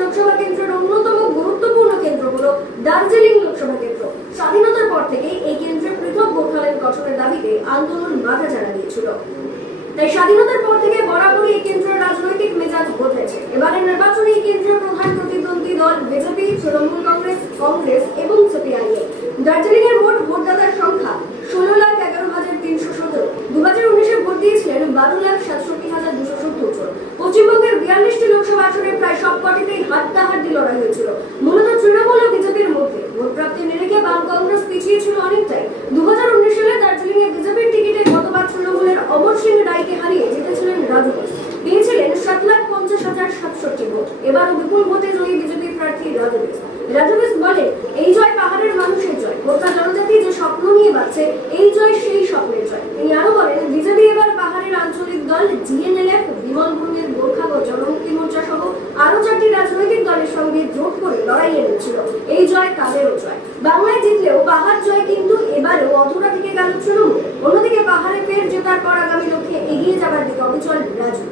লোকসভা কেন্দ্রের অন্যতম গুরুত্বপূর্ণ কেন্দ্র হল দার্জিলিং লোকসভা কেন্দ্র। স্বাধীনতার পর থেকেই এই কেন্দ্রে পৃথক ভোটকালীন গঠনের দাবিতে আন্দোলন বাধা জানা দিয়েছিল। তাই স্বাধীনতার পর থেকে বরাবরই এই কেন্দ্রের কংগ্রেস এবং সিপিআইএম দার্জিলিং মোট ভোটদাতার সংখ্যা ষোলো লাখ এগারো হাজার তিনশো সতেরো। দু হাজার উনিশে ভোট দিয়েছিলেন বারো লাখ সাতষট্টি হাজার দুশো সত্তর জন। পশ্চিমবঙ্গের বিয়াল্লিশটি লোকসভা আসনে প্রায় সব কটিতেই হাড্ডাহাড্ডি লড়াই হয়েছিল। মূলত তৃণমূল ও বিজেপির মধ্যে ভোট নিরিখে বাম কংগ্রেস পিছিয়ে ছিল অনেকটাই। দু হাজার উনিশ সালে দার্জিলিং এ বিজেপির টিকিটে গতবার তৃণমূলের অমর সিং রায়কে হারিয়ে জিতেছিলেন রাজু পেয়েছিলেন সাত লাখ পঞ্চাশ হাজার সাতষট্টি ভোট। এবারও বিপুল ভোটে জয়ী বিজেপি প্রার্থী রাজু রাজবেশ বলে, এই জয় পাহাড়ের মানুষের জয়। গোটা জনজাতি যে স্বপ্ন নিয়ে বাঁচছে, এই জয় সেই স্বপ্নের জয়। তিনি আরও বলেন, বিজেপি এবার পাহাড়ের আঞ্চলিক দল জিএনএলএফ বিমল ভূমির গোর্খা ও জনমুক্তি মোর্চা সহ আরও চারটি রাজনৈতিক দলের সঙ্গে জোট করে লড়াইয়ে নেমেছিল। এই জয় তাদেরও জয়। বাংলায় জিতলেও পাহাড় জয় কিন্তু এবারেও অধরা থেকে গেল তৃণমূল। অন্যদিকে পাহাড়ে ফের জেতার পর আগামী লক্ষ্যে এগিয়ে যাবার দিকে অবিচল রাজু।